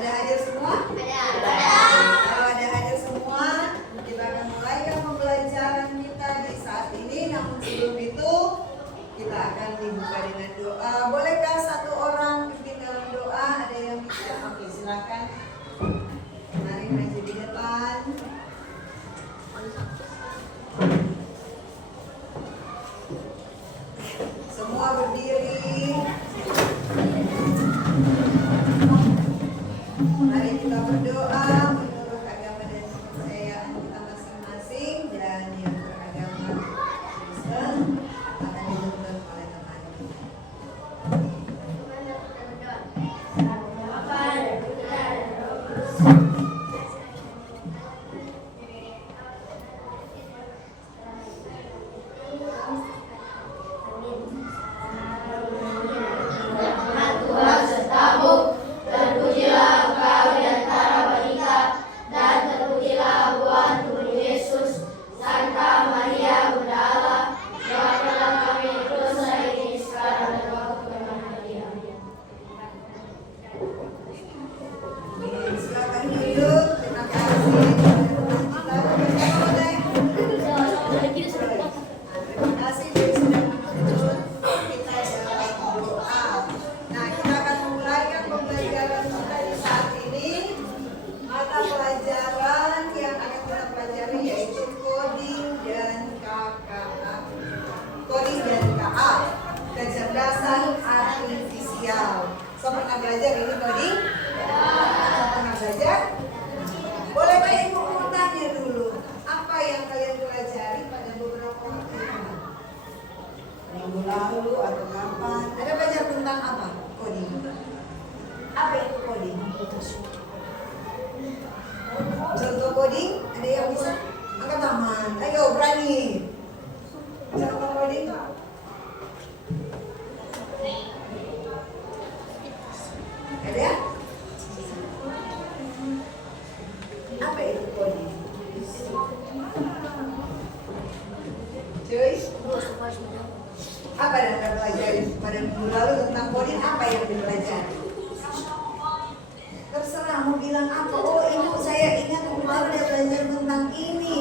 Ada hadir semua? Ada. Kalau ada hadir semua, kita akan mulaikan pembelajaran kita di saat ini. Namun sebelum itu, kita akan dibuka dengan doa. Bolehkah satu orang pimpin dalam doa? Ada yang bisa? Oke, silakan. Mari maju di depan. Semua berdiri. Mari kita berdoa menurut agama dan kepercayaan kita masing-masing, dan yang beragama Kristen akan dituntun oleh temannya. Silakan duduk. Terima kasih. Terima kasih sudah menuntun kita dalam doa. Nah, kita akan memulaikan pembelajaran kita di saat ini. Mata pelajaran yang akan kita pelajari yaitu coding dan KKA. Coding dan KA, kecerdasan artifisial. So, pernah belajar ini coding? Pernah belajar? Boleh Pak Ibu mau tanya dulu, apa yang kalian pelajari pada beberapa waktu lalu? Minggu lalu atau kapan? Ada belajar tentang apa? Coding. Apa itu coding? Contoh coding, ada yang bisa? Angkat tangan, ayo berani. Contoh coding. Ada? Apa itu coding? Cuy? Apa yang Anda pelajari pada minggu lalu tentang coding? Apa yang dipelajari? Terserah mau bilang apa. Oh, ibu saya ingat minggu lalu ada belajar tentang ini.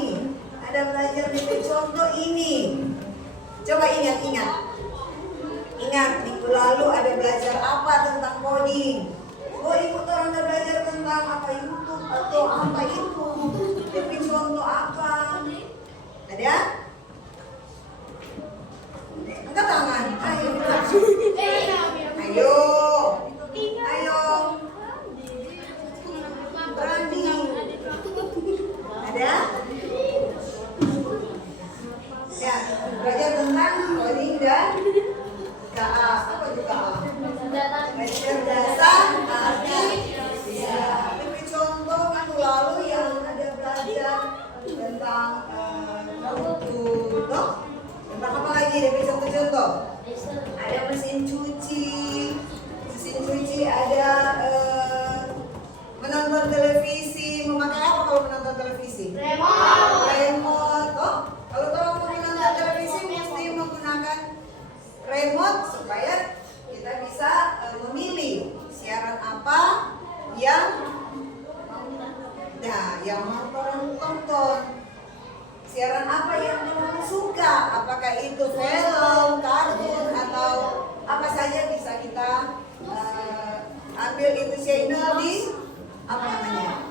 Ada belajar dengan contoh ini. Coba ingat-ingat. Ingat minggu lalu ada belajar apa tentang coding. Oh, ibu tuh Anda belajar tentang apa YouTube atau apa itu. Tapi contoh apa? Ada? Angkat tangan. Ayo bilang. Ayo. Ayo. Berani. Ada? Ya, belajar tentang coding dan KA. Apa itu KA? Kecerdasan artifisial. Beri contoh minggu lalu yang ada belajar tentang YouTube. Tentang apa lagi? Beri contoh-contoh. Ada mesin cuci. Mesin cuci ada menonton televisi. Memakai apa kalau menonton televisi? Remote. Oh, kalau kamu mau menonton televisi mesti menggunakan remote supaya kita bisa memilih siaran apa yang mau orang tonton, siaran apa yang orang suka, apakah itu film, kartun atau apa saja bisa kita ambil itu channel di apa namanya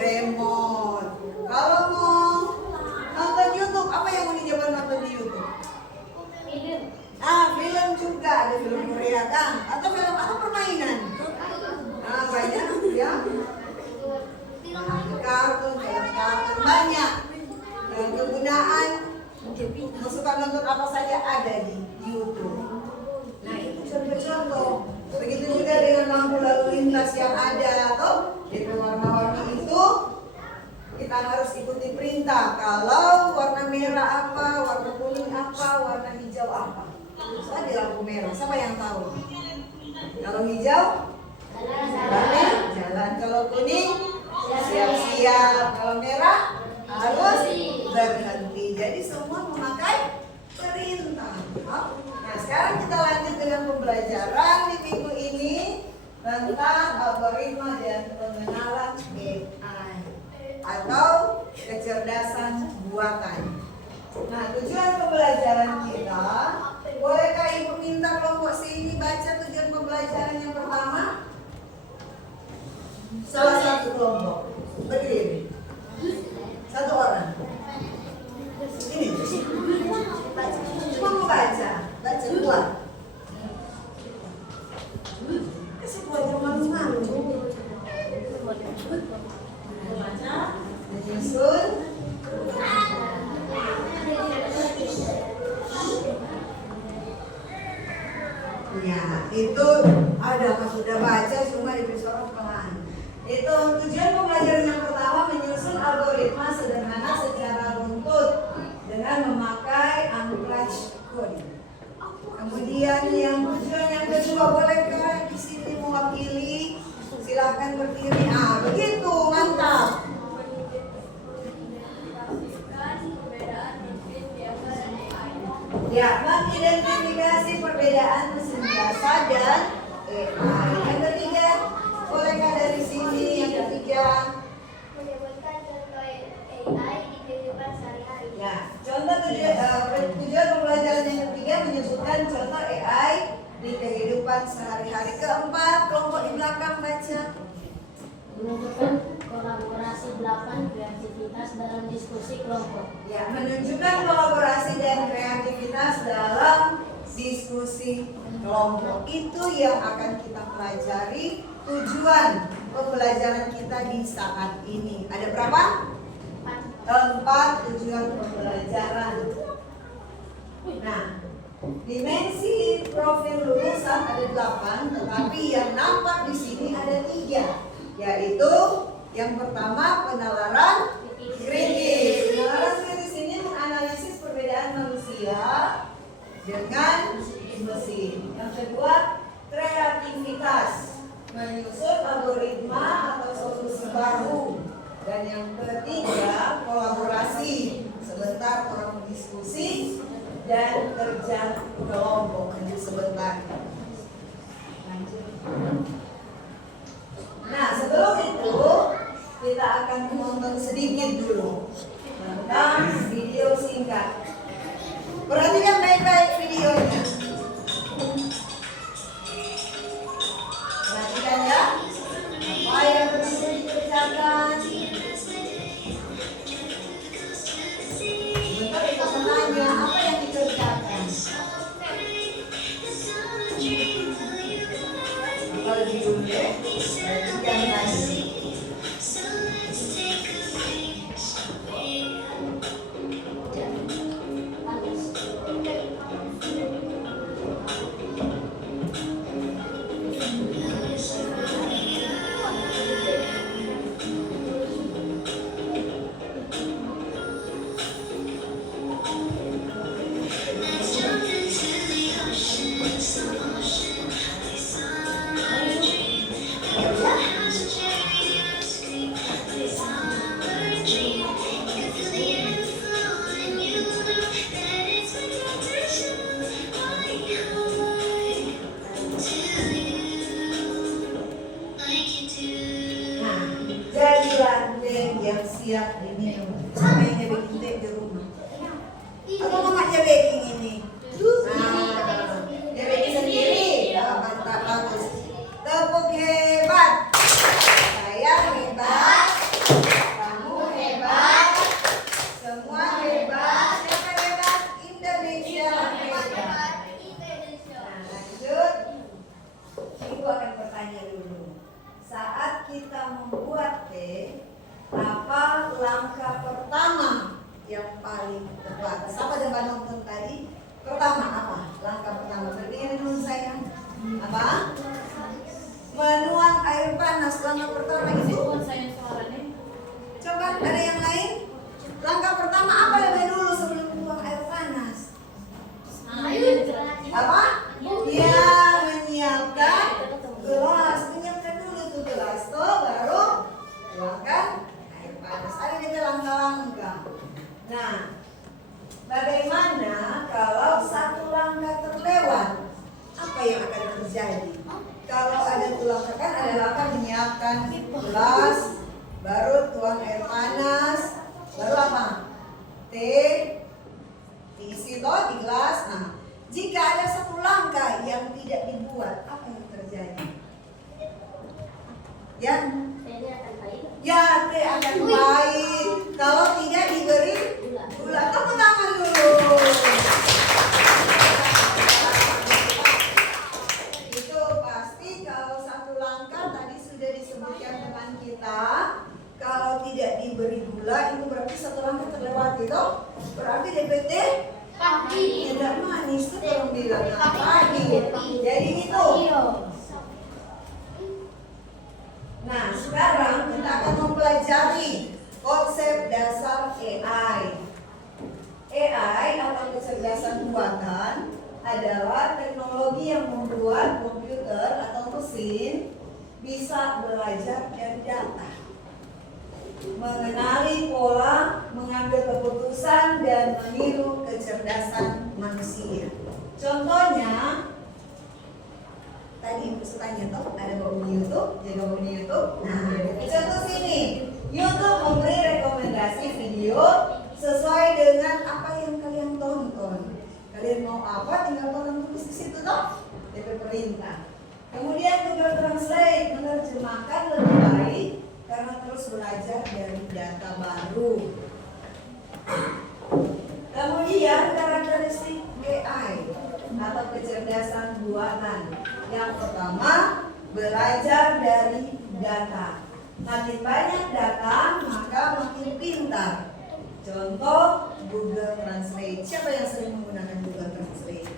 remote. Kalau mau nonton YouTube, apa yang mau dicoba nonton di YouTube? Film juga, ada film Korea kan? Atau film apa permainan? Banyak ya. Kartun banyak. Kegunaan suka nonton apa saja ada di YouTube. Nah, itu contoh-contoh. Begitu juga dengan lampu lalu lintas yang ada atau di warna-warni itu kita harus ikuti perintah. Kalau warna merah apa, warna kuning apa, warna hijau apa. Soalnya di lampu merah, siapa yang tahu? Kalau hijau, jalan. Kalau kuning, siap-siap. Kalau merah, harus berhenti. Jadi semua memakai perintah. Nah, sekarang kita lanjut dengan pembelajaran di minggu ini tentang algoritma dan pengenalan AI atau kecerdasan buatan. Nah, tujuan pembelajaran kita, bolehkah Ibu minta kelompok sini baca tujuan pembelajaran yang pertama? Salah satu kelompok berdiri, satu orang. Ini cuma mau baca buat. Kasih buat yang malu-malu. Menyusun. Ya, itu ada pas sudah baca cuma diberi suara pelan. Itu tujuan pembelajaran yang pertama, menyusun algoritma sederhana secara runtut dengan memakai Unclash code. Kemudian yang tujuan yang kedua, bolehkah di sini mewakili? Silakan berdiri. Ah, begitu, mantap. Ya, mengidentifikasi perbedaan mesin biasa dan AI. Yang ketiga, bolehkah dari sini? Yang ketiga, menyebutkan contoh AI di kehidupan sehari-hari. ya, contoh tujuan pembelajaran yang ketiga menyebutkan contoh AI di kehidupan sehari-hari. Keempat, kelompok di belakang baca. Menunjukkan kolaborasi 8 kreativitas dalam diskusi kelompok. Ya, menunjukkan kolaborasi dan kreativitas dalam diskusi kelompok. Itu yang akan kita pelajari. Tujuan pembelajaran kita di saat ini. Ada berapa? 4 tujuan pembelajaran. Nah, dimensi profil lulusan ada 8, tetapi yang nampak di sini ada 3, yaitu yang pertama penalaran kritis. Penalaran kritis ini menganalisis perbedaan manusia dengan mesin. Yang kedua, kreativitas, menyusun algoritma atau solusi baru. Dan yang ketiga, kolaborasi. Sebentar orang diskusi dan kerja kelompok. Hanya sebentar. Lanjut. Nah, sebelum itu kita akan menonton sedikit dulu tentang video singkat. Perhatikan baik-baik videonya. Perhatikan ya. Apa yang perlu dikerjakan? Sebentar kita menanya apa yang dikerjakan. Apa lebih dulu ya? Perhatikan lagi. Siap diminum. Sampai bikin teh di rumah. Atau mamanya baking ini? Nah, dia baking sendiri. Mantap, bagus. Tepuk hebat. Saya hebat. Kamu hebat. Semua hebat. Siapa hebat? Indonesia hebat. Nah, lanjut. Ibu akan bertanya dulu. Saat kita membuat teh, apa langkah pertama yang paling tepat? Siapa yang nonton tadi? Pertama apa? Langkah pertama. Berdiri dulu sayang. Apa? Menuang air panas. Langkah pertama itu. Coba ada yang lain? Langkah pertama apa yang dulu sebelum menuang air panas? Apa? Ya, menyiapkan gelas. Menyiapkan dulu tuh gelas tuh, baru tuangkan panas. Ada juga langkah-langkah. Nah, bagaimana kalau satu langkah terlewat? Apa yang akan terjadi? Kalau ada tulang tekan, gunakan gelas, baru tuang air panas, baru apa? Teh, diisi toh di gelas. Nah, jika ada satu langkah yang tidak dibuat, apa yang terjadi? Ya, Ini akan baik. ya teh akan pahit kalau tidak diberi gula. Tepuk tangan dulu. Itu pasti kalau satu langkah tadi sudah disebutkan teman kita. Kalau tidak diberi gula itu berarti satu langkah terlewati toh. Berarti DPT tidak manis tuh kalau bilang pahit. Jadi itu. Nah, sekarang kita akan mempelajari konsep dasar AI. AI atau kecerdasan buatan adalah teknologi yang membuat komputer atau mesin bisa belajar dari data, mengenali pola, mengambil keputusan, dan meniru kecerdasan manusia. Contohnya, tadi pesertanya tuh ada penghuni YouTube, jaga penghuni YouTube. Nah, contoh sini, YouTube memberi rekomendasi video sesuai dengan apa yang kalian tonton. Kalian mau apa, tinggal tonton tulis di situ toh, DP perintah. Kemudian Google Translate menerjemahkan lebih baik karena terus belajar dari data baru. Kemudian karakteristik AI atau kecerdasan buatan. Yang pertama, belajar dari data. Makin banyak data, maka makin pintar. Contoh Google Translate. Siapa yang sering menggunakan Google Translate?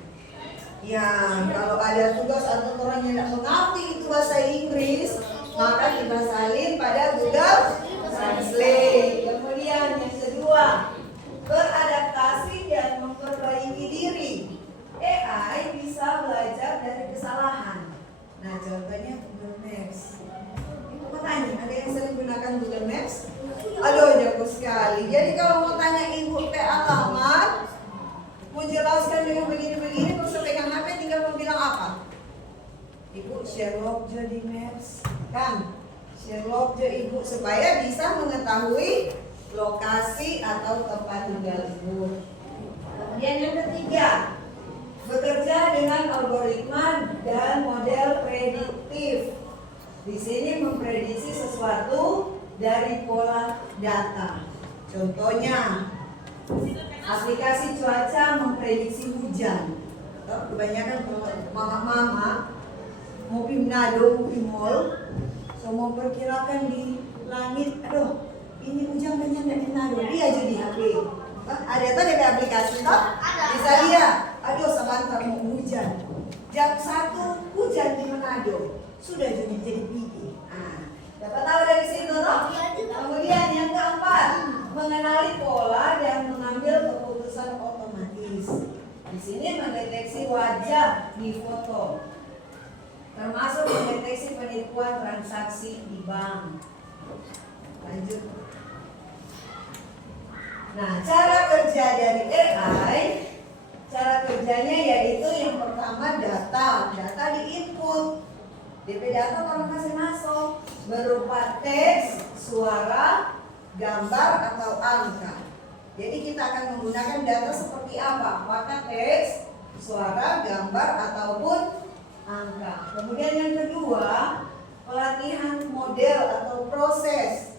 Ya, kalau ada tugas atau orang yang tidak mengerti itu bahasa Inggris, maka kita salin pada Google Translate. Kemudian yang kedua, beradaptasi dan memperbaiki diri. AI bisa belajar dari kesalahan. Nah, contohnya Google Maps. Mau tanya, ada yang sering gunakan Google Maps? Aduh, jago sekali. Jadi kalau mau tanya ibu alamat, mau jelaskan dengan begini-begini, terus pegang HP tinggal mau bilang apa? Ibu Sherlock jadi Maps, kan? Sherlock jadi ibu supaya bisa mengetahui lokasi atau tempat tinggal ibu. Kemudian yang ketiga, bekerja dengan algoritma dan model prediktif. Di sini memprediksi sesuatu dari pola data. Contohnya, aplikasi cuaca memprediksi hujan. Kebanyakan mama-mama mau pergi Manado, mau pergi mall, so mau perkirakan di langit, aduh, ini hujan kayaknya nggak di Manado, dia jadi HP. Ada tuh dari aplikasi toh? Bisa lihat. Aduh, sebentar mau hujan. Jam 1 hujan di Manado. Sudah jadi pigi. Dapat tahu dari situ toh? Kemudian yang keempat, mengenali pola dan mengambil keputusan otomatis. Di sini mendeteksi wajah di foto, termasuk mendeteksi penipuan transaksi di bank. Lanjut. Nah, cara kerja dari AI, cara kerjanya yaitu yang pertama data diinput. DP data orang kasih masuk berupa teks, suara, gambar atau angka. Jadi kita akan menggunakan data seperti apa? Apakah teks, suara, gambar ataupun angka. Kemudian yang kedua, pelatihan model atau proses.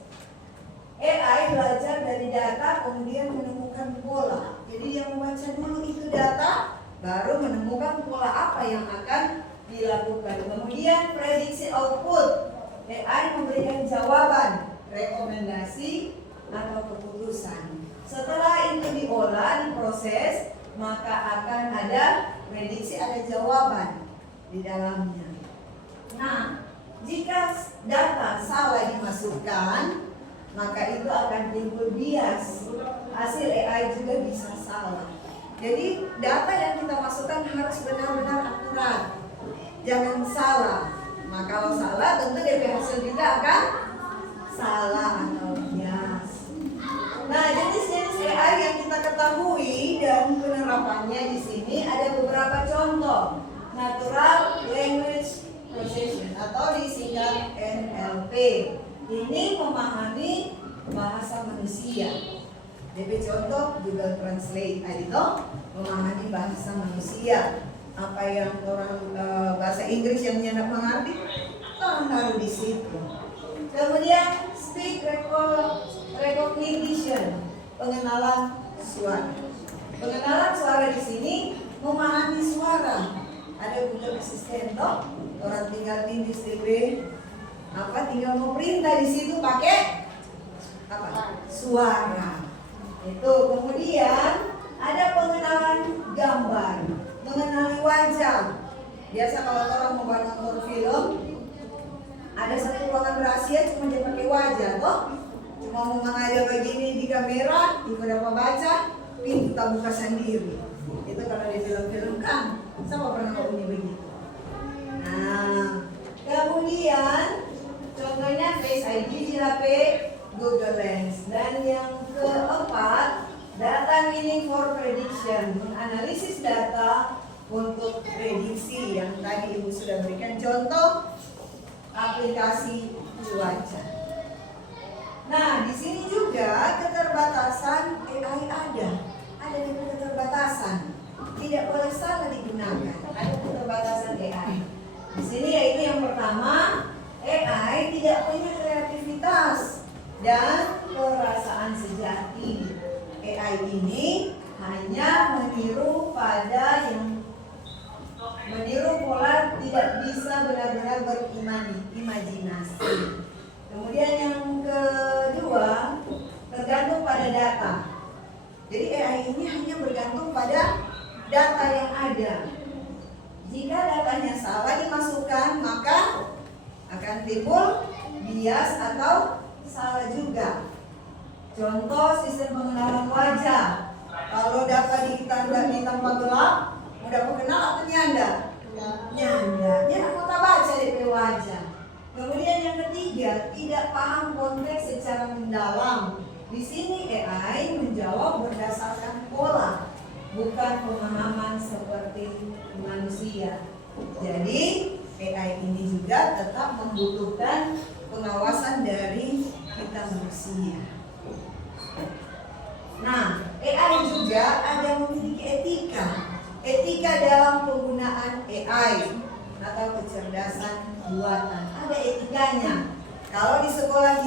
AI belajar dari data kemudian menemukan pola. Jadi yang membaca dulu itu data, baru menemukan pola apa yang akan dilakukan. Kemudian prediksi output. AI memberikan jawaban, rekomendasi atau keputusan. Setelah itu diolah, diproses, maka akan ada prediksi, ada jawaban di dalamnya. Nah, jika data salah dimasukkan, maka itu akan timbul bias. Hasil AI juga bisa salah. Jadi data yang kita masukkan harus benar-benar akurat, jangan salah. Nah, kalau salah tentu DP hasil juga akan salah atau bias. Nah, jenis-jenis AI yang kita ketahui dan penerapannya di sini ada beberapa contoh. Natural Language Processing atau disingkat NLP. ini memahami bahasa manusia. DP contoh Google Translate tadi toh, memahami bahasa manusia. Apa yang orang bahasa Inggris yang tidak mengerti, orang taruh di situ. Kemudian speak recognition, pengenalan suara. Pengenalan suara di sini memahami suara. Ada Google Assistant toh, orang tinggal di DP tinggal mau perintah di situ pakai apa? Suara. Itu kemudian ada pengenalan gambar, mengenali wajah. Biasa kalau orang mau nonton film, ada satu ruangan rahasia cuma dia pakai wajah toh. Cuma mau mengajar begini di kamera, ibu dapat baca, pintu tak buka sendiri. Itu kalau di film-film kan, sama pernah bunyi begitu. Nah, kemudian contohnya Face ID di HP, Google Lens. Dan yang keempat, data meaning for prediction, menganalisis data untuk prediksi yang tadi Ibu sudah berikan contoh aplikasi cuaca. Nah, di sini juga keterbatasan AI ada di keterbatasan, tidak boleh salah digunakan. Ada keterbatasan AI. Di sini yaitu yang pertama, AI tidak punya kreativitas dan perasaan sejati. AI ini hanya meniru pola, tidak bisa benar-benar berimajinasi. Kemudian yang kedua, tergantung pada data. Jadi AI ini hanya bergantung pada data yang ada. Jika datanya salah dimasukkan, maka akan timbul bias atau salah juga. Contoh sistem pengenalan wajah. Kalau data ditanda di tempat gelap, mudah mengenal atau nyanda? Nyanda. Dia tak mau baca DP wajah. Kemudian yang ketiga, tidak paham konteks secara mendalam. Di sini AI menjawab berdasarkan pola, bukan pemahaman seperti manusia. Jadi AI ini juga tetap membutuhkan pengawasan dari kita manusia. Nah, AI juga ada memiliki etika dalam penggunaan AI atau kecerdasan buatan. Ada etikanya. Kalau di sekolah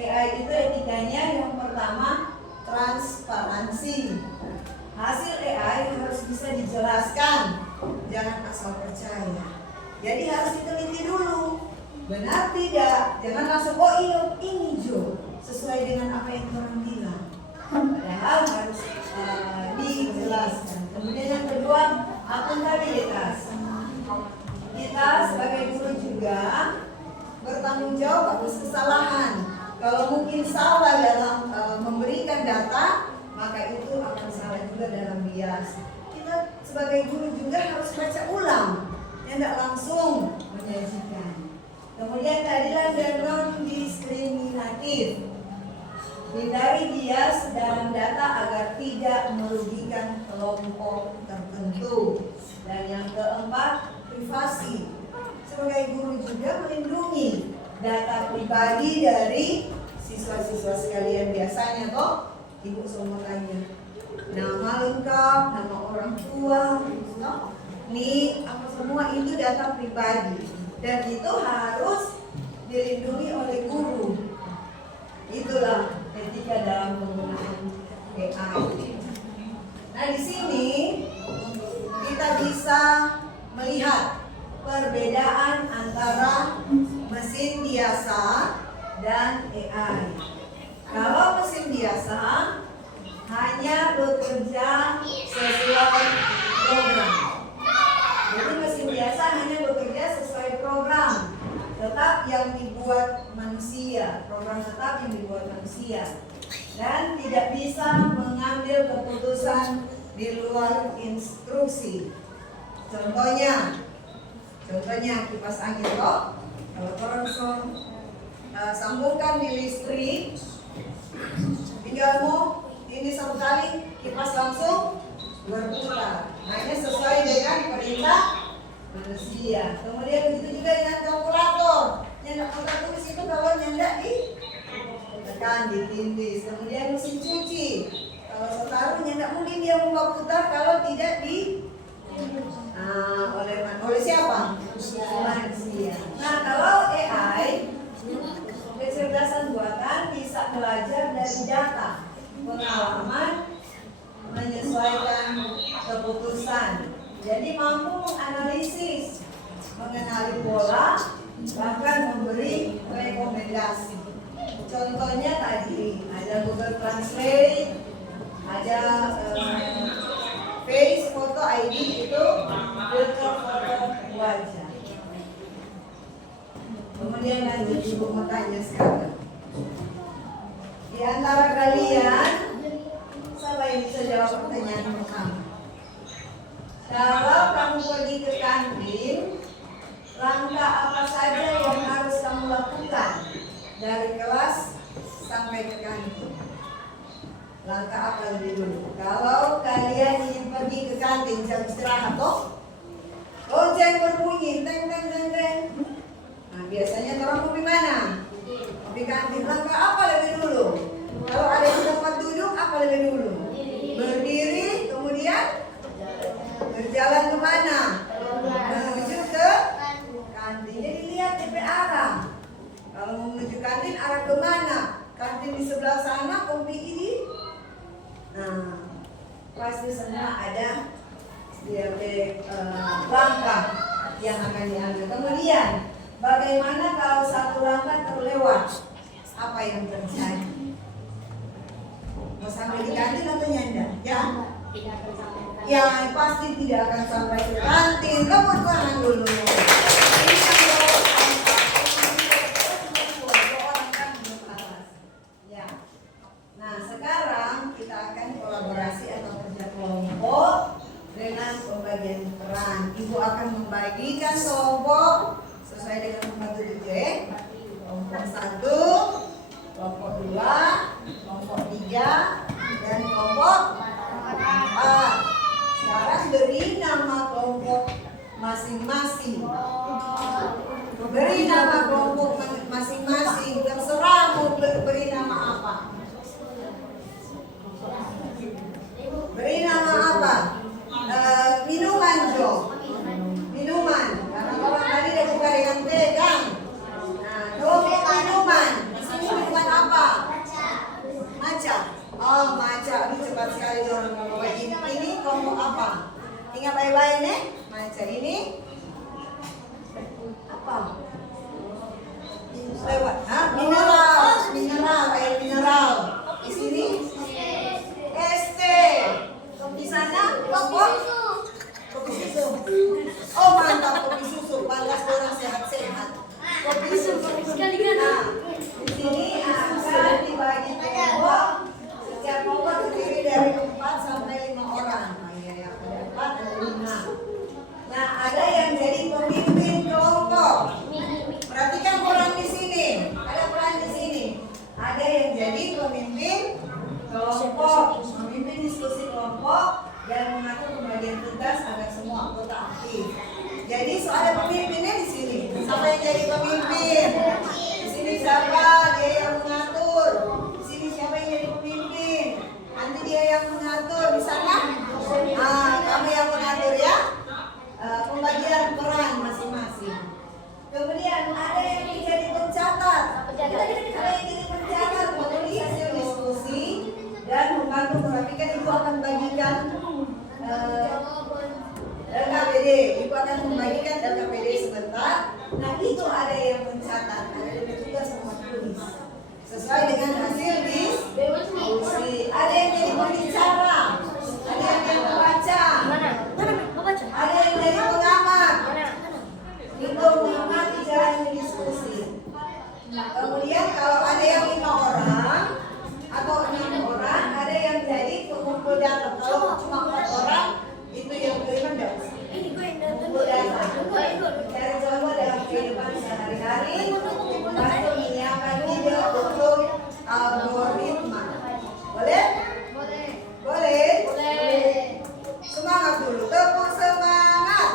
AI itu etikanya yang pertama transparansi. Hasil AI harus bisa dijelaskan, jangan asal percaya. Jadi harus diteliti dulu, benar tidak? Jangan langsung ini Jo, sesuai dengan apa yang orang bilang. Padahal harus dijelaskan. Kemudian yang kedua, akuntabilitas. Kita sebagai guru juga bertanggung jawab atas kesalahan. Kalau mungkin salah dalam memberikan data, maka itu akan salah juga dalam bias. Kita sebagai guru juga harus baca ulang, tidak langsung menyajikan. Kemudian keadilan dan non-diskriminatif. Hindari bias dalam data agar tidak merugikan kelompok tertentu. Dan yang keempat, privasi. Sebagai guru juga melindungi data pribadi dari siswa-siswa sekalian. Biasanya kok ibu semua tanya nama lengkap, nama orang tua, nih apa semua itu data pribadi dan itu harus dilindungi oleh guru. Itulah etika dalam penggunaan AI. Nah, di sini kita bisa melihat perbedaan antara mesin biasa dan AI. Kalau mesin biasa hanya bekerja sesuai program. Jadi mesin biasa hanya bekerja sesuai program tetap yang dibuat manusia, program tetap yang dibuat manusia, dan tidak bisa mengambil keputusan di luar instruksi. Contohnya kipas angin kok. Kalau orang sambungkan di listrik, tinggal mau ini satu kali kipas langsung berputar. Hanya sesuai dengan perintah manusia. Kemudian begitu juga dengan kalkulator. Yang kalkulator kan ditindis. Kemudian mesin cuci, kalau separuhnya nggak mungkin dia putar kalau tidak oleh siapa? Manusia. Nah, kalau AI, kecerdasan buatan, bisa belajar dari data, pengalaman, menyesuaikan keputusan. Jadi mampu menganalisis, mengenali pola, bahkan memberi rekomendasi. Contohnya tadi ada Google Translate, ada Face Foto ID, itu filter foto wajah. Kemudian lanjut ibu mau tanya sekarang. Di antara kalian, siapa yang bisa jawab pertanyaan pertama? Kalau kamu pergi ke kantin, langkah apa saja yang harus kamu lakukan dari kelas sampai ke kantin? Langkah apa lebih dulu? Kalau kalian ingin pergi ke kantin jam istirahat, lonceng berbunyi, teng teng teng teng. Nah, biasanya orang mau di mana? Di kantin. Langkah apa lebih dulu? Kalau ada di tempat duduk, apa lebih dulu? Berdiri, kemudian berjalan kemana? Menuju ke kantin. Jadi lihat DP arah. Kalau mau menuju kantin, arah kemana? Kantin di sebelah sana, kopi ini. Nah, pasti semua ada langkah yang akan diambil. Kemudian, bagaimana kalau satu langkah terlewat? Apa yang terjadi? Mau sampai di kantin atau nyanda? Ya? Tidak akan sampai ke kantin. Ya, pasti tidak akan sampai ke kantin. Tepuk tangan dulu. Ya. Nah, sekarang kita akan kolaborasi atau kerja kelompok dengan pembagian peran. Ibu akan membagikan kelompok sesuai dengan pembantu tujuan. Kelompok 1, kelompok 2, kelompok 3, dan kelompok 4. Sekarang beri nama kelompok masing-masing. Beri nama kelompok masing-masing. Terserah mau beri nama apa. Beri nama apa? Minuman, Jo. Minuman. Karena orang tadi udah buka dengan T, kan? Nah, kelompok minuman. Di sini minuman apa? Maca. Oh, maca. Ini cepat sekali orang kalau ini kelompok apa? Ingat baik-baik nih. Maca ini apa? Lewat. Mineral. Mineral. Air mineral. Di sini ST. Di sana kelompok kopi susu. Oh, mantap, kopi susu. Pantas orang sehat-sehat. Kopi susu. Nah, di sini akan dibagi kelompok. Setiap kelompok terdiri dari 4 sampai 5 orang. Nah, ya, ada 4 dan 5. Nah, ada yang jadi pemimpin kelompok. Perhatikan peran di sini. Ada peran di sini. Ada yang jadi pemimpin kelompok, memimpin diskusi kelompok dan mengatur pembagian tugas agar semua anggota aktif. Jadi ada pemimpinnya di sini. Siapa yang jadi pemimpin? Di sini siapa? Dia yang mengatur. Di sini siapa yang jadi pemimpin? Nanti dia yang mengatur di sana. Kamu yang mengatur ya. Pembagian peran masing-masing. Kemudian ada yang menjadi pencatat. Ada yang jadi pencatat, menulis hasil diskusi dan membantu merapikan. Ibu akan bagikan LKPD. Ibu akan membagikan LKPD sebentar. Nah, itu ada yang mencatat, ada yang tugas menulis sesuai dengan hasil diskusi. Ada yang jadi pembicara, ada yang membaca, ada yang jadi pengamat. Itu mengamati jalannya diskusi. Kemudian kalau ada yang 5 orang atau 6 orang, ada yang jadi pengumpul data. Kalau cuma 4 orang, itu yang kelima enggak usah. Pengumpul data. Cari contoh dalam kehidupan sehari-hari, membantu menyiapkan ide untuk algoritma. Boleh? Boleh? Semangat dulu, tepuk semangat.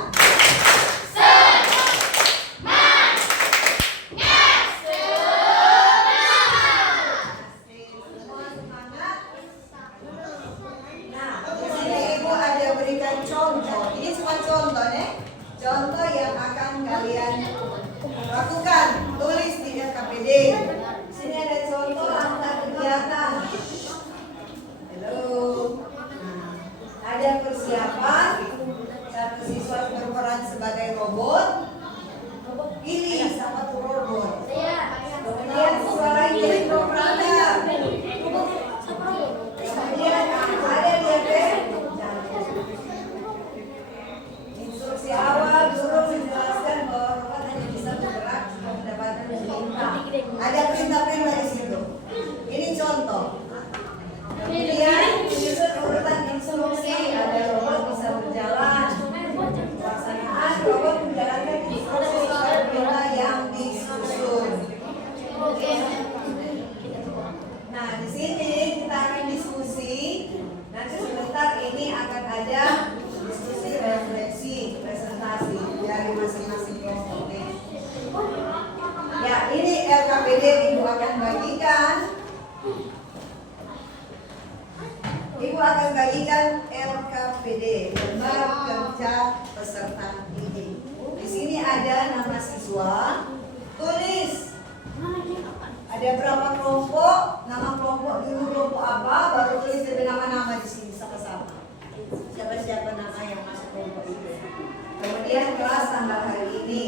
Ada perintah-perintah di situ. Ini contoh. Kemudian menyusun urutan instruksi. Ada robot bisa berjalan. Pelaksanaan robot menjalankan instruksi sesuai perintah yang disusun. Nah, di sini kita akan diskusi. Nanti sebentar ini akan ada diskusi, refleksi, presentasi dari masing-masing kelompok. Ya, ini LKPD Ibu akan bagikan. Ibu akan bagikan LKPD, lembar kerja peserta didik. Di sini ada nama siswa. Tulis. Ada berapa kelompok? Nama kelompok dulu kelompok apa? Baru tulis dari nama-nama di sini sama-sama. Siapa-siapa nama yang masuk kelompok itu. Kemudian kelas tanggal hari ini.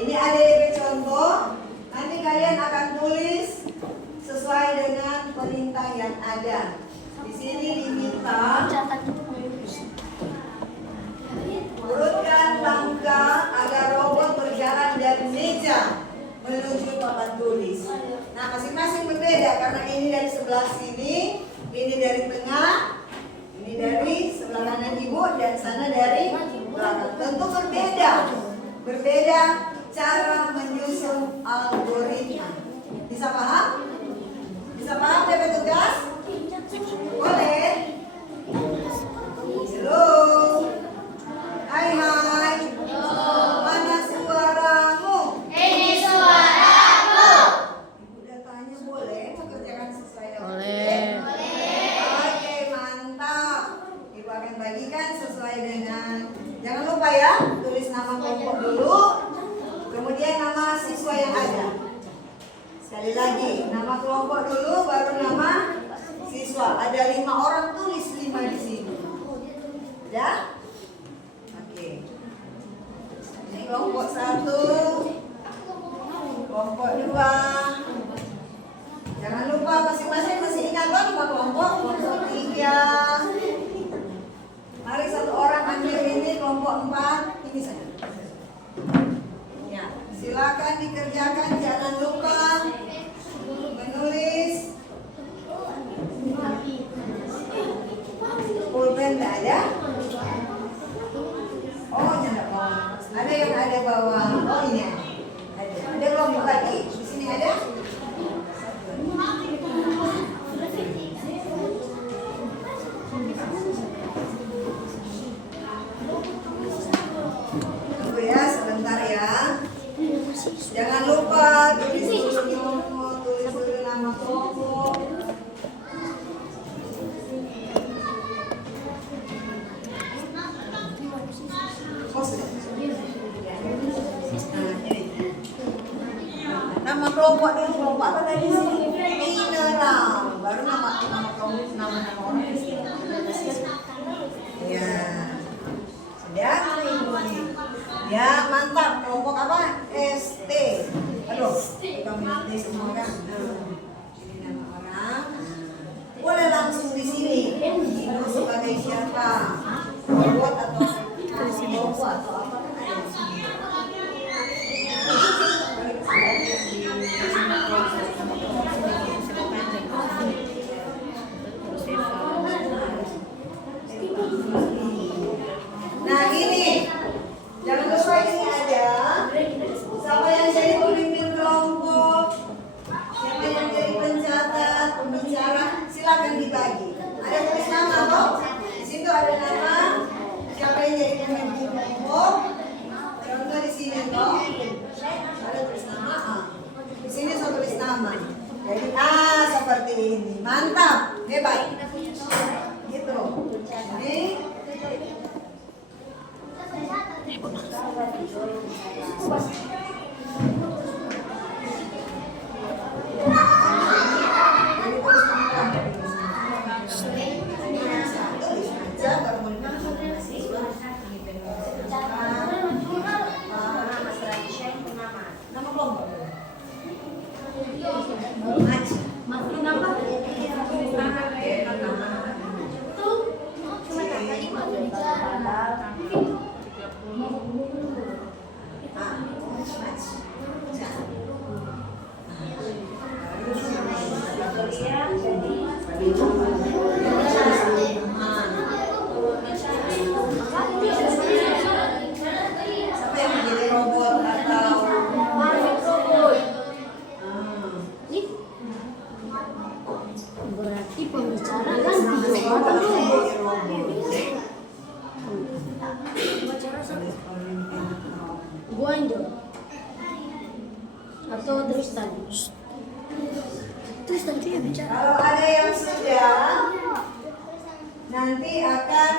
Ini ada DP contoh. Nanti kalian akan tulis sesuai dengan perintah yang ada. Di sini diminta urutkan langkah agar robot berjalan dari meja menuju papan tulis. Nah, masing-masing berbeda karena ini dari sebelah sini, ini dari tengah, ini dari sebelah kanan ibu, dan sana dari belakang. Tentu berbeda. Berbeda cara menyusun algoritma. Bisa paham? Bisa paham DP tugas? Boleh? Halo. Hai hai. Mana suaramu? Ini suaraku. Ibu udah tanya boleh mengerjakan sesuai dengan Boleh. Oke, mantap. Ibu akan bagikan sesuai dengan. Jangan lupa ya, tulis nama kelompok dulu. Kemudian nama siswa yang ada. Sekali lagi, nama kelompok dulu, baru nama siswa. Ada 5 orang, tulis 5 di sini. Ya? Oke. Ini kelompok 1, kelompok 2. Jangan lupa masing-masing masih ingat kan 5 kelompok. Kelompok 3. Mari satu orang ambil ini kelompok 4. Ini saja. Ya, silakan dikerjakan. Jangan lupa menulis. Pulpen tidak ada? Oh, tidak bawa. Ada yang ada bawa. Oh, ini ada. Ada kelompok lagi. Di sini ada? Tunggu ya, sebentar ya. Jangan lupa tulis dulu nomor, tulis dulu nama kelompok. Oh, sudah. Nah, ini. Nama kelompok dulu, kelompok apa tadi sini? Mineral. Baru nama kelompok, nama orang di sini. Ya. Sudah? Ya, mantap. Kelompok apa? ST. Aduh, kita mengerti semua kan? Ini nama orang. Boleh langsung di sini. Ibu sebagai siapa? Robot atau kelompok atau apa kan ada di sini. Nah ini, jangan lupa ini ada. Siapa yang jadi pemimpin kelompok? Siapa yang jadi pencatat, pembicara? Silakan dibagi. Ada tulis nama toh? Di situ ada nama. Siapa yang jadi pemimpin kelompok? Contoh di sini toh. Ada tulis nama. Di sini saya tulis nama. Jadi seperti ini. Mantap, hebat. Gitu. Ini. Siapa yang menjadi robot atau Berarti pembicara ganti robot dong. yang menjadi robot? Gua Angel atau Tristan. Tristan tuh ya bicara. Kalau ada yang sudah, nanti akan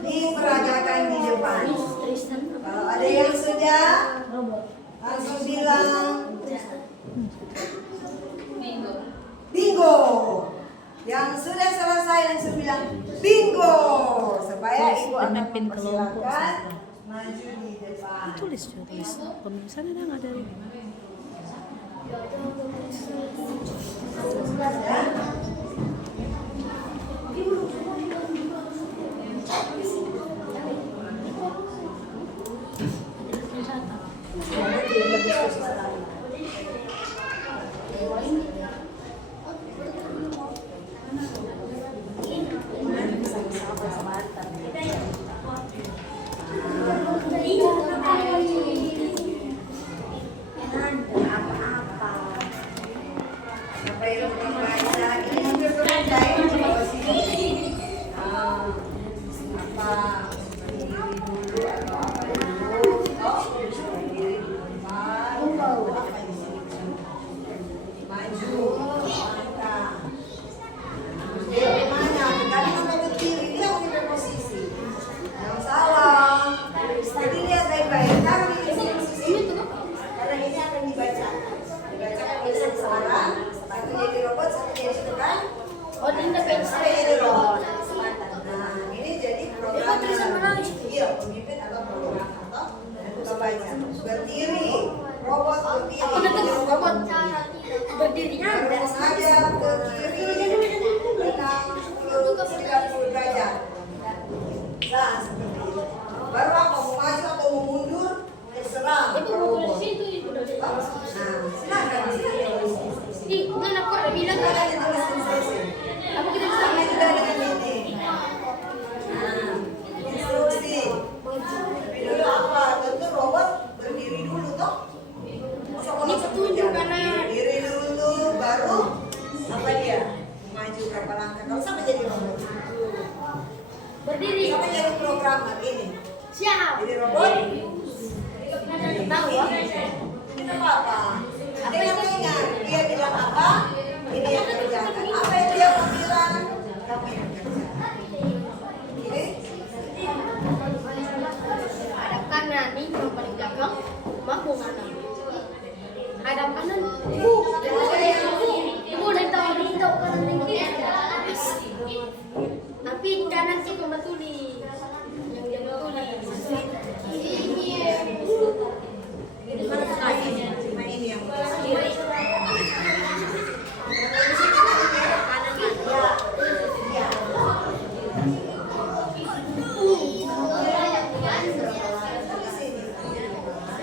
diperagakan di depan. Tristan Kalau ada yang sudah, robot. langsung bilang bingo. Yang sudah selesai langsung bilang bingo. Supaya ibu akan mempersilakan maju di depan. Tulis juga tulis. Pemirsa ada nggak dari? Apa yang membaca ini juga berbeda ya di bawah sini. Apa berdiri dulu atau apa dulu? Oh, berdiri di depan. Apa di sini? Maju, langkah. Berdiri mana? Kadang sampai ke kiri dia punya posisi. Yang salah. Jadi lihat baik-baik. Taruh di sini posisi. Karena ini akan dibacakan. Dibacakan oleh seseorang. Satu jadi robot, satu jadi tukang. Oh, ini pensil. Satu jadi robot. Nah, ini jadi program. Iya, pemimpin atau program atau kita baca. Berdiri, robot berdiri. Jadi robot Berdirinya baru saja ke kiri 90 derajat. Nah, seperti itu. Baru apa? Mau maju atau mau mundur? Terserah. itu Robot. situ itu udah di Nah, silakan. Ih, kan aku udah bilang Silakan kan. ditulis di sesi. Apa kita bisa Sama juga dengan ini. Nah, instruksi. Tapi dulu apa? Tentu robot berdiri dulu toh. Masa Ini petunjuk karena berdiri dulu, baru apa dia? Maju berapa langkah? Kalau sama jadi robot. berdiri. Sama jadi programmer ini. Siap. Jadi robot. Tahu ya? Itu apa? Ada yang ingat? Dia bilang apa? Ini yang kerjakan. Apa yang dia mau bilang? Kamu yang kerjakan. Oke? Hadap kanan nih yang paling belakang, mampu mana? Hadap kanan, udah tahu kanan tinggi. Tapi kanan sih pembatuli, yang dia batuli. Ini mana sekali? Cuma ini yang Kiri. Kanan ya.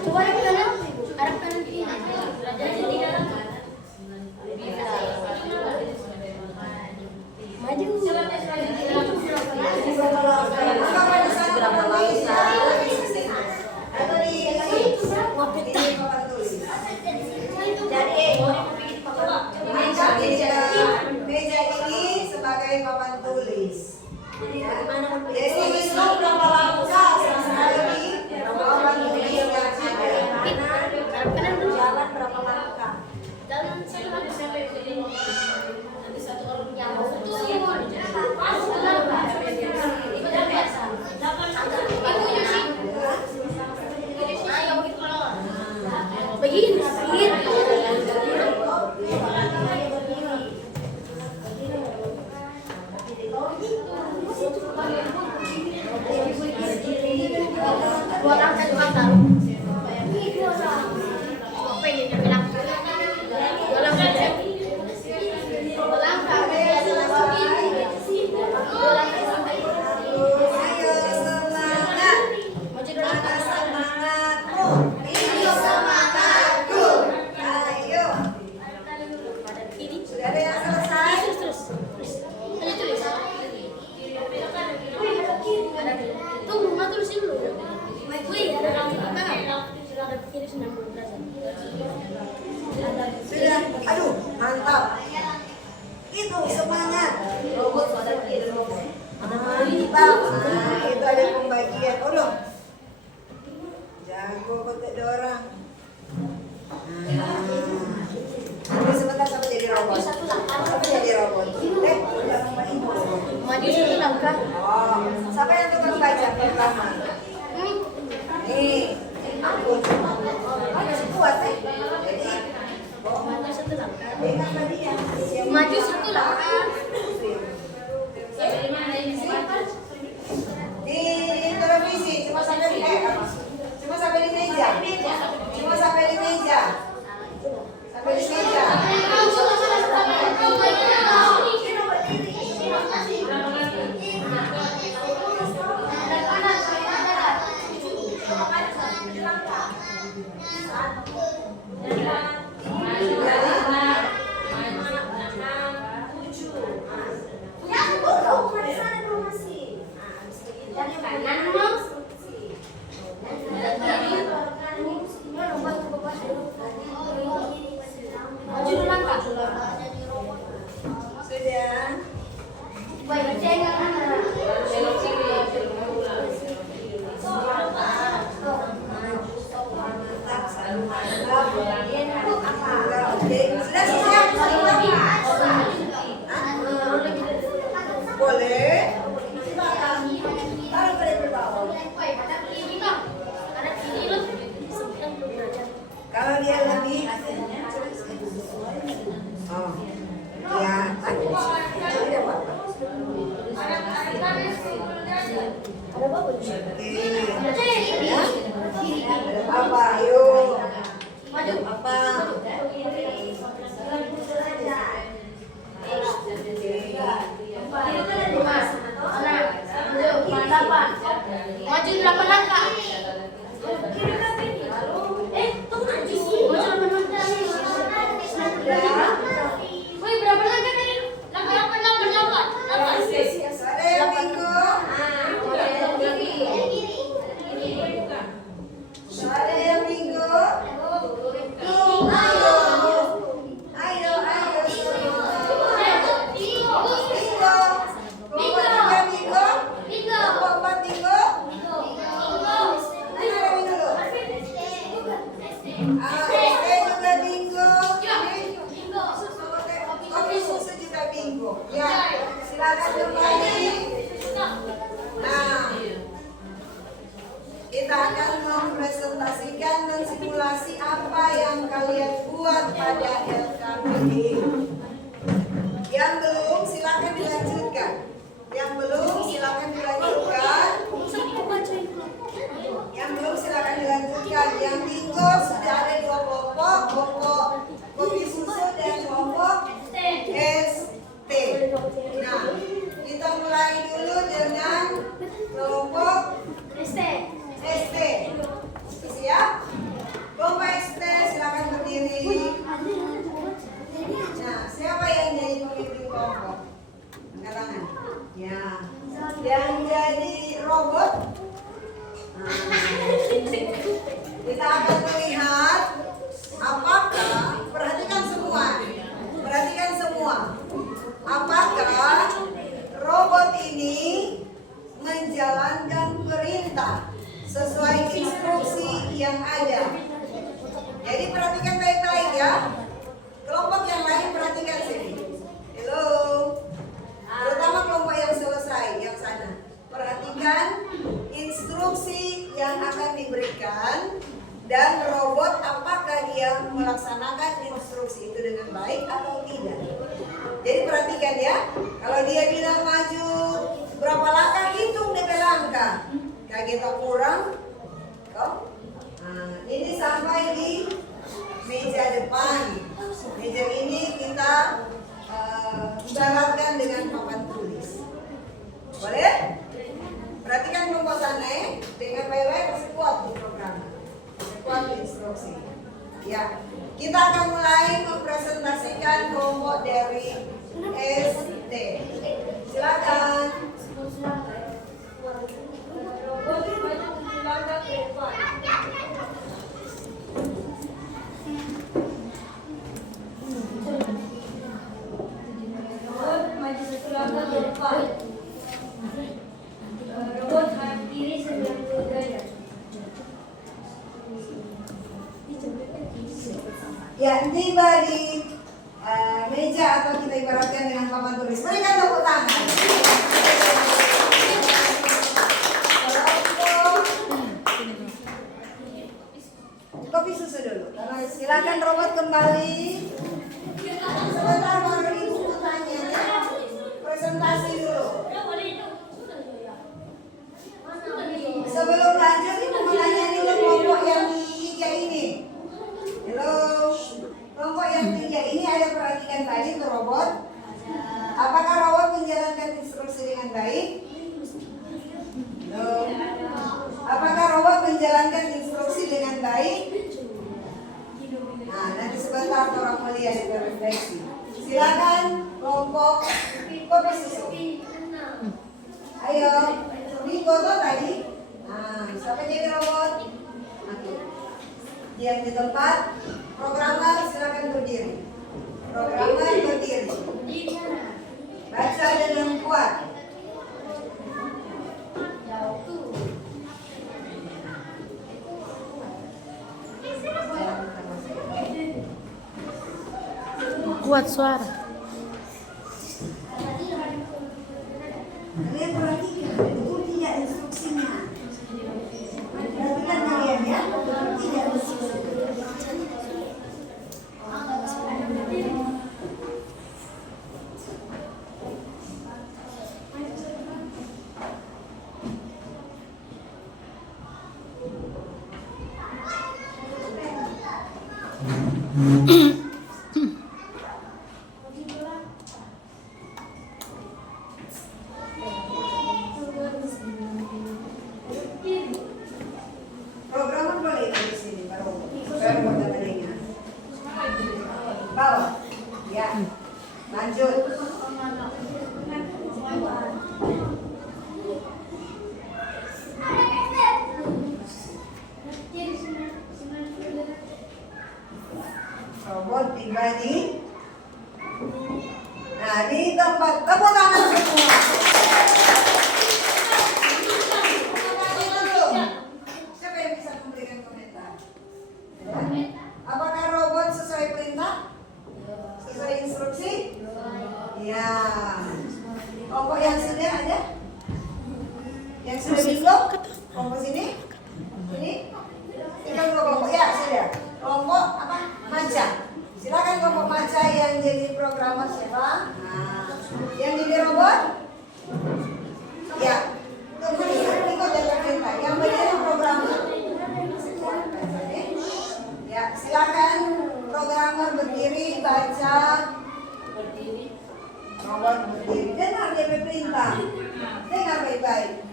Coba arah kanan kiri. Jadi di dalam. Maju. apa pada saat berapa langkah? Atau di papan tulis. Meja ini sebagai papan tulis. Jadi itu berapa langkah sekali papan tulis yang ada. Kanan dulu. Jalan berapa langkah? Jalan sampai nanti satu orang yang mau begini. Dua langkah juga taruh. Apa ini dia bilang? Dua langkah. Dua langkah. Dua langkah sampai. Ayo semangat. Maju dua Mana langkah. semangatmu? Ini semangatku. Maju satu langkah. Dengan tadi yang Maju satu langkah. di televisi cuma sampai di cuma sampai di meja. Cuma sampai di meja. Sampai di meja. Maju dua langkah. Sudah. Boleh. Silakan. Taruh pada bawah. Kalau dia lebih oh ya tidak apa-apa. Apa ayo apa Maju 8 langkah. Tunggu maju 8 langkah. Woi, berapa langkah tadi? 8. sore minggu sore minggu ayo ya, silakan kembali. Nah, kita akan mempresentasikan dan simulasi apa yang kalian buat pada LKPD. Yang belum silakan dilanjutkan. Yang belum silakan dilanjutkan. Yang belum silakan dilanjutkan. Yang bingo sudah ada 2 kelompok, kelompok kopi susu dan kelompok ST. Nah, kita mulai dulu dengan kelompok ST. Siap? Kelompok ST silakan berdiri. Nah, siapa yang jadi pemimpin kelompok? Angkat tangan. Ya. Yang jadi robot? Kita akan melihat apakah, perhatikan semua, apakah robot ini menjalankan perintah sesuai instruksi yang ada. Jadi perhatikan baik-baik ya. Kelompok yang lain perhatikan sini. Hello. Terutama kelompok yang selesai, yang sana. Perhatikan instruksi yang akan diberikan dan robot apakah dia melaksanakan instruksi itu dengan baik atau tidak. Jadi perhatikan ya. Kalau dia bilang maju berapa langkah, hitung DP langkah. Kayak kita kurang. Nah, ini sampai di meja depan. Meja ini kita ibaratkan dengan papan tulis. Boleh? Perhatikan kelompok sana dengan baik-baik, masih kuat di program, masih kuat di instruksi. Ya, kita akan mulai mempresentasikan kelompok dari SD. Silakan. Robot berdiri 90 derajat. Ya, tiba di meja atau kita ibaratkan dengan papan tulis. Berikan tepuk tangan. Kopi susu dulu. Silakan robot kembali. Sebentar baru ibu tanya ya. Presentasi dulu. Sebelum lanjut ibu mau tanya dulu kelompok yang tiga ini. Halo, kelompok yang tiga ini ada perhatikan tadi untuk robot. Apakah robot menjalankan instruksi dengan baik? Halo. Apakah robot menjalankan instruksi dengan baik? Nah, nanti sebentar orang mulia itu refleksi. Silakan kelompok kopi susu. Ayo, Minggu tuh tadi. Nah, siapa jadi robot? Oke. Diam di tempat. Programmer silakan berdiri. Programmer berdiri. Baca dengan kuat. Kuat suara. Kalian perhatikan, betul tidak instruksinya. Perhatikan kalian ya, betul tidak instruksinya. Programmer boleh di sini baru modelnya. Bawah, ya. Lanjut. Robot tiba di. Nah, di tempat tepuk tangan semua. Siapa yang bisa memberikan komentar? Apakah robot sesuai perintah? Sesuai instruksi? Ya. Kelompok yang sini ada? Yang sudah belum? Kelompok sini? Ini? Tinggal dua kelompok. Ya, sudah. Kelompok apa? Maca. Silakan kelompok maca yang jadi programmer siapa? Nah, yang jadi robot? Ya. Tunggu ikut dari perintah. Yang menjadi programmer? Ya, silakan programmer berdiri, baca. Robot berdiri. Dengar dia perintah. Dengar baik-baik.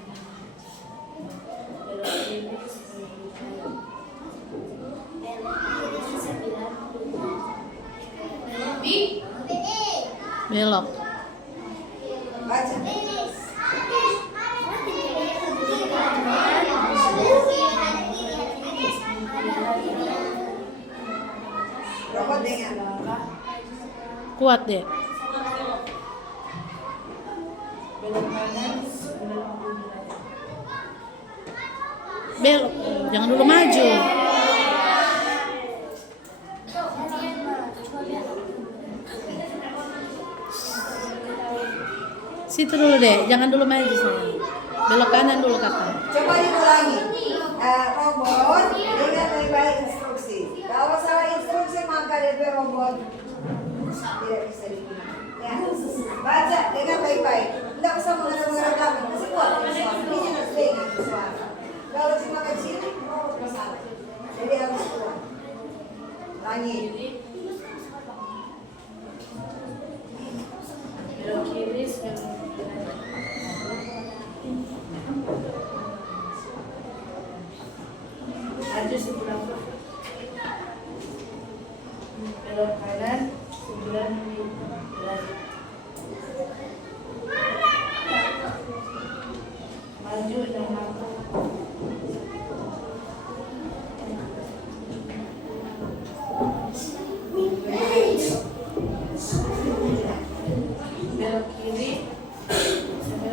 Belok. Baca. Robot dengar. Kuat deh. Belok. Jangan dulu maju. Situ dulu deh, jangan dulu maju sayang. Belok kanan dulu kakak. Coba diulangi. Robot dengar baik-baik instruksi. Kalau salah instruksi maka DP robot tidak bisa digunakan. Ya. Baca dengar baik-baik. Tidak usah mengerak-ngerak kami. Masih kuat suara. Ini harus dengar suara. Kalau cuma kecil, robot masalah. Jadi harus kuat. Ulangi. Belok kiri, maju sebelah belok kanan 9 maju dan mampu belok kiri 9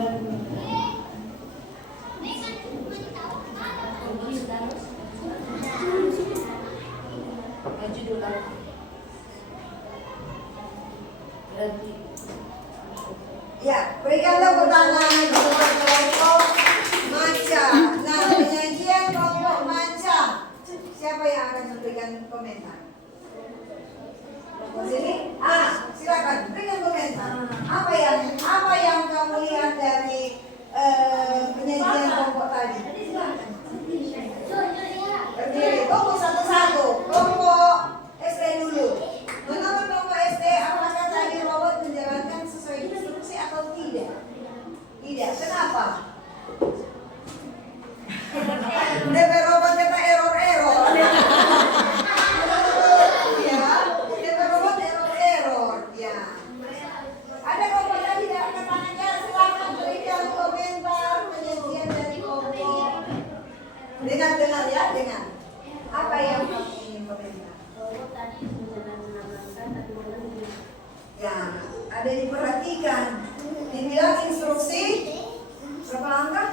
maju dulu berhenti. Ya, berikan tepuk tangan buat kelompok maca. Nah, penyajian kelompok maca. Siapa yang akan memberikan komentar? Di sini? Silakan berikan komentar. Apa yang kamu lihat dari penyajian kelompok tadi? Berdiri, kelompok satu-satu. Kelompok SD dulu. Menurut kelompok SD, apakah tadi robot menjalankan sesuai instruksi atau tidak? Tidak. Kenapa? DP robot kata error. Ya, DP robot error. Ya. Ada kelompok yang tidak angkat tangannya, silakan berikan komentar penyajian dari kelompok. Dengar ya, dengar. Apa yang kamu ingin komentar? Ya, ada diperhatikan. Dibilang instruksi berapa langkah?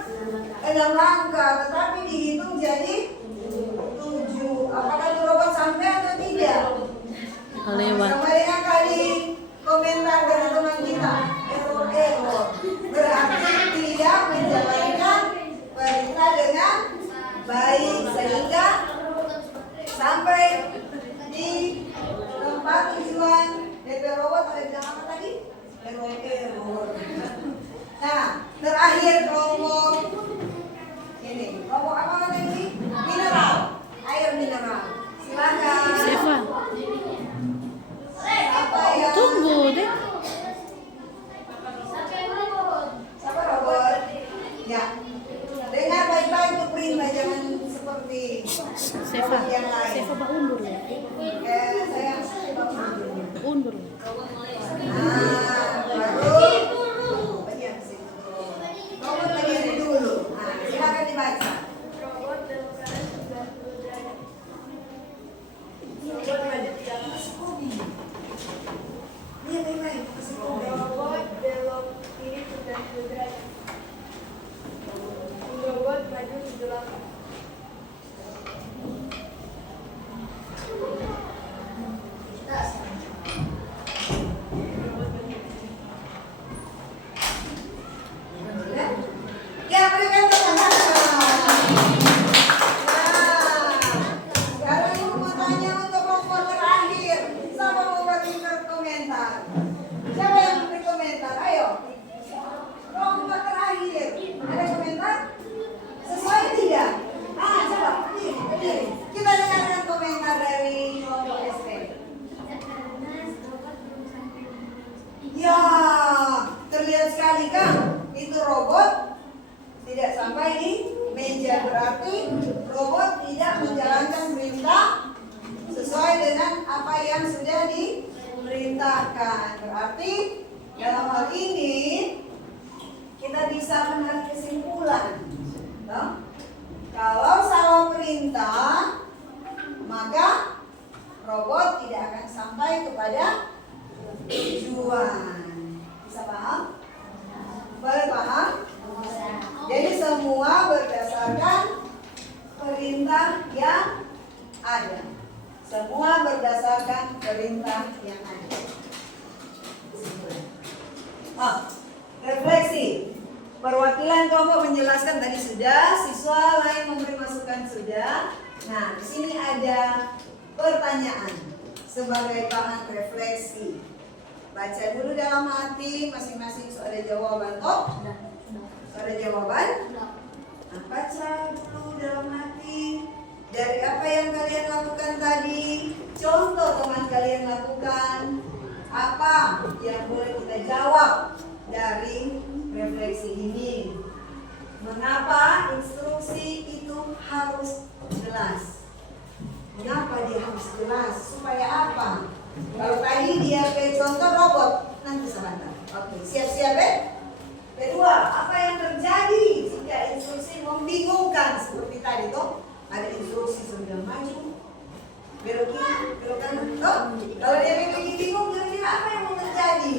6 langkah, tetapi dihitung jadi 7. Apakah itu robot sampai atau tidak? Lewat. Sama dengan kali komentar dari teman kita, error. Berarti tidak menjalankan perintah dengan baik sehingga sampai di tempat tujuan. DP robot ada bilang apa tadi? Error. Nah, terakhir kelompok ini. Kelompok apa tadi? Mineral. Air mineral. Silakan. Seva, Apa yang tunggu deh. Siapa robot? Ya. Dengar baik-baik untuk perintah, jangan seperti Seva, yang lain. Seva ba undur ya? Saya Undur. baru bagian situ. Robot bagian ini dulu. Nah, silakan dibaca. Robot dalam keadaan 90 derajat. Robot maju ke dalam Skobi. Iya, baik-baik. Skobi. Robot belok kiri 90 derajat. Robot maju 7 langkah. Ya, berikan tepuk tangan. Sekarang ibu mau tanya untuk kelompok terakhir. Siapa mau berikan komentar? Siapa yang memberi komentar? Ayo. Kelompok terakhir. Ada komentar? Sesuai tidak? Coba. Berdiri. Kita dengarkan komentar dari kelompok SD. Ya, terlihat sekali kan? Itu robot tidak sampai di meja, berarti robot tidak menjalankan perintah sesuai dengan apa yang sudah diperintahkan. Berarti dalam hal ini kita bisa menarik kesimpulan, toh? Kalau salah perintah maka robot tidak akan sampai kepada tujuan. Bisa paham? Boleh paham? Jadi semua berdasarkan perintah yang ada. Semua berdasarkan perintah yang ada. Refleksi. Perwakilan kelompok menjelaskan tadi sudah, siswa lain memberi masukan sudah. Nah, di sini ada pertanyaan sebagai bahan refleksi. Baca dulu dalam hati, masing-masing ada jawaban toh? Ada jawaban? Nah, baca dulu dalam hati. Dari apa yang kalian lakukan tadi, contoh teman kalian lakukan, apa yang boleh kita jawab dari refleksi ini? Mengapa instruksi itu harus jelas? Mengapa dia harus jelas? Supaya apa? Kalau tadi dia ke contoh robot, nanti sebentar. Oke, siap-siap ya? Kedua, apa yang terjadi jika instruksi membingungkan seperti tadi toh? Ada instruksi sudah maju, belok kiri, belok kanan, toh? Kalau dia bikin bingung, kira-kira apa yang mau terjadi?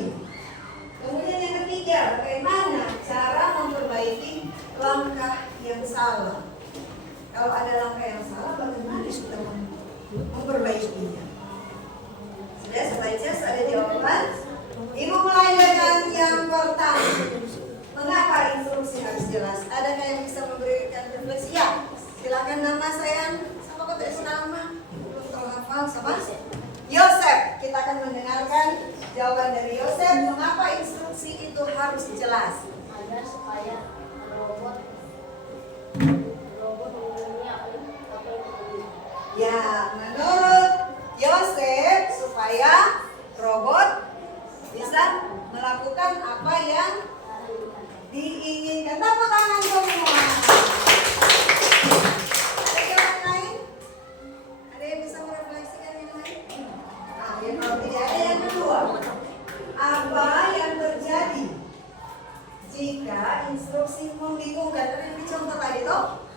Kemudian yang ketiga, bagaimana cara memperbaiki langkah yang salah? Kalau ada langkah yang salah, bagaimana kita memperbaikinya? Sudah, sebaiknya ada jawaban. Ibu mulai dengan yang pertama. Mengapa instruksi harus jelas? Adakah yang bisa memberikan refleksi? Ya, silakan nama sayang. Sama kok tidak nama? Belum terhafal, sama? Yosef. Kita akan mendengarkan jawaban Yosef, mengapa instruksi itu harus jelas? Agar supaya robot mengulangi apa yang terjadi. Ya, menurut Yosef supaya robot bisa melakukan apa yang diinginkan. Tepuk tangan semua. Ada yang lain? Ada yang bisa merefleksikan yang lain? Nah, ya kalau tidak ada yang kedua. Apa yang terjadi jika instruksi membingungkan? Ada yang dicontoh tadi toh?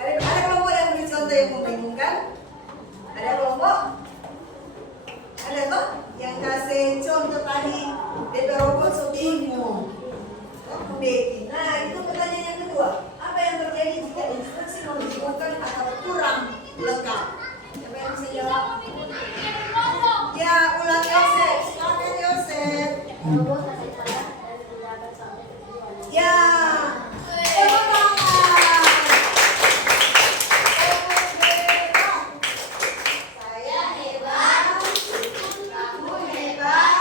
Ada kelompok yang beri contoh yang membingungkan? Ada kelompok? Ada toh? Yang kasih contoh tadi DP robot so bingung. Nah, itu pertanyaan yang kedua. Apa yang terjadi jika instruksi membingungkan atau kurang lengkap? Siapa yang bisa jawab? Ya, ulang Yosef. Silakan Yosef. Robot kasih saya dan tidak akan sampai tujuan. Ya. Tepuk tangan. Saya hebat. Kamu hebat.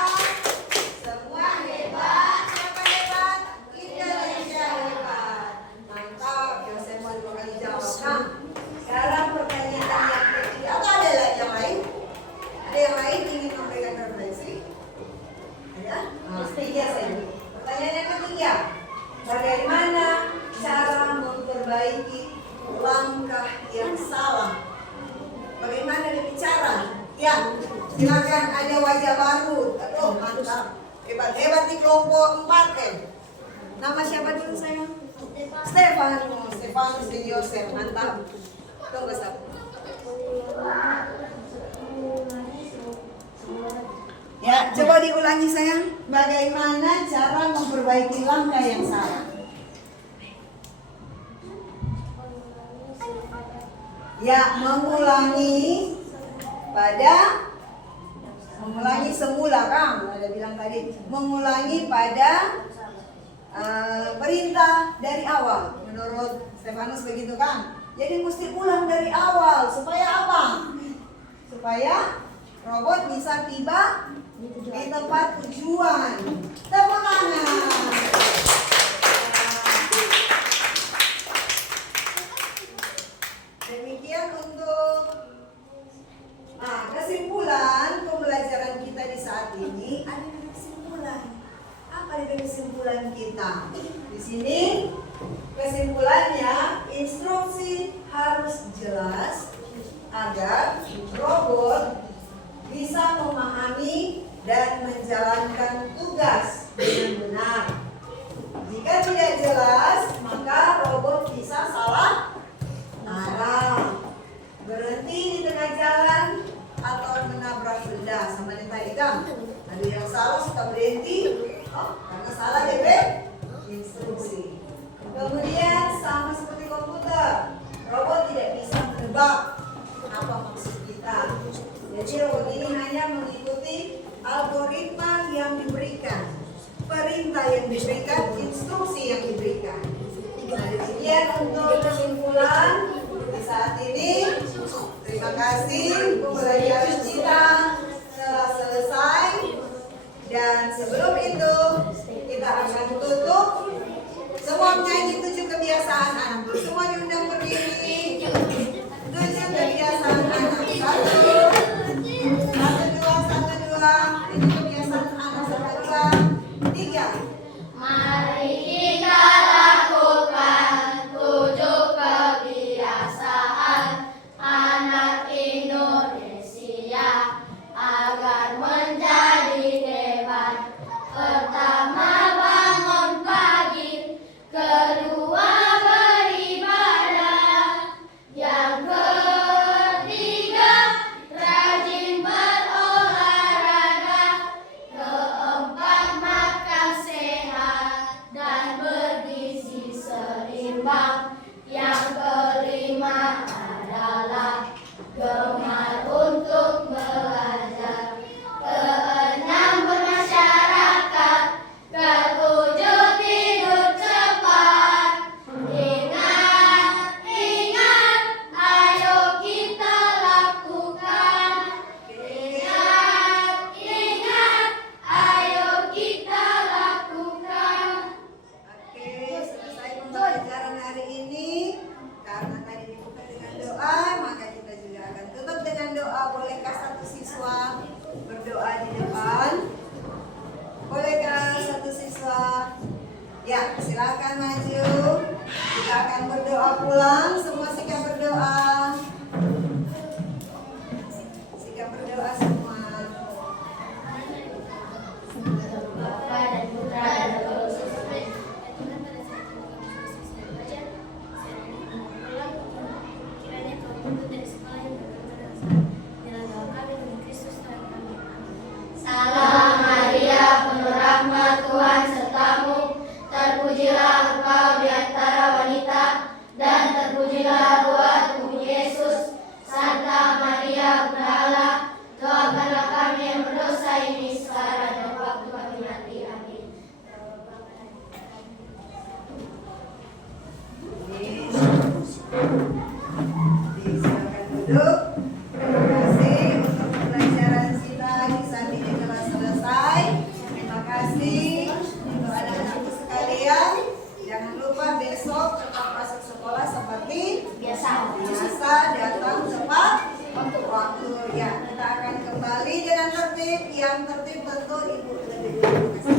Semua hebat. Siapa hebat? Indonesia hebat. Mantap. Yosef mau 2 kali jawab. Nah, sekarang pertanyaan yang ketiga. Atau ada lagi yang lain? Ada yang lain ingin memberikan refleksi? Ada? Tiga saja. Pertanyaan yang ketiga. Bagaimana cara memperbaiki langkah yang salah? Bagaimana bicara? Ya, silakan ada wajah baru. Aduh, mantap. Hebat-hebat di kelompok 4M. Nama siapa dulu sayang? Stefanus dan Yosef. Mantap. Tunggu satu. Ya, coba diulangi sayang. Bagaimana cara memperbaiki langkah yang salah? Ya, mengulangi semula kan? Ada bilang tadi, mengulangi pada perintah dari awal. Menurut Stefanus begitu kan? Jadi mesti ulang dari awal supaya apa? Supaya robot bisa tiba di tempat tujuan. Tepuk tangan. Demikian untuk kesimpulan pembelajaran kita di saat ini. Ada kesimpulan. Apa itu kesimpulan kita? Di sini kesimpulannya, instruksi harus jelas agar robot bisa memahami dan menjalankan tugas dengan benar. Jika tidak jelas, maka robot bisa salah arah, berhenti di tengah jalan atau menabrak benda. Sama yang tadi kan, ada yang salah suka berhenti, karena salah DP instruksi. Kemudian sama seperti komputer, robot tidak bisa menebak apa maksud kita. Jadi robot ini hanya mengikuti algoritma yang diberikan, perintah yang diberikan, instruksi yang diberikan. Nah, demikian untuk kesimpulan di saat ini. Terima kasih, pembelajaran kita telah selesai. Dan sebelum itu kita akan tutup. Semua menyanyi 7 kebiasaan anak. Semua diundang berdiri. 7 kebiasaan anak. 1, 2. Ini kebiasaan anak. 1, 2, 3. Mari kita lakukan 7 kebiasaan anak Indonesia maju. Kita akan berdoa pulang. Semua sikap berdoa. Sikap berdoa semua. Bapa dan Putra dan Roh Kudus. Kiranya kau tuntut dari segala yang berkenan. Jalan kami demi Kristus Tuhan kami. Salam Maria, penuh rahmat Tuhan sertamu. Terpujilah engkau di antara wanita, dan terpujilah buah tubuh Yesus. Santa Maria, Bunda Allah, doakanlah kami yang berdosa ini sekarang dan waktu kami mati. Amin. Silakan duduk. Terima kasih untuk pembelajaran kita. Kisah ini telah selesai. Terima kasih untuk anak-anakku sekalian. Jangan lupa besok tetap masuk sekolah seperti biasa datang tepat waktu. Ya, kita akan kembali dengan tertib. Yang tertib tentu ibu lebih dulu.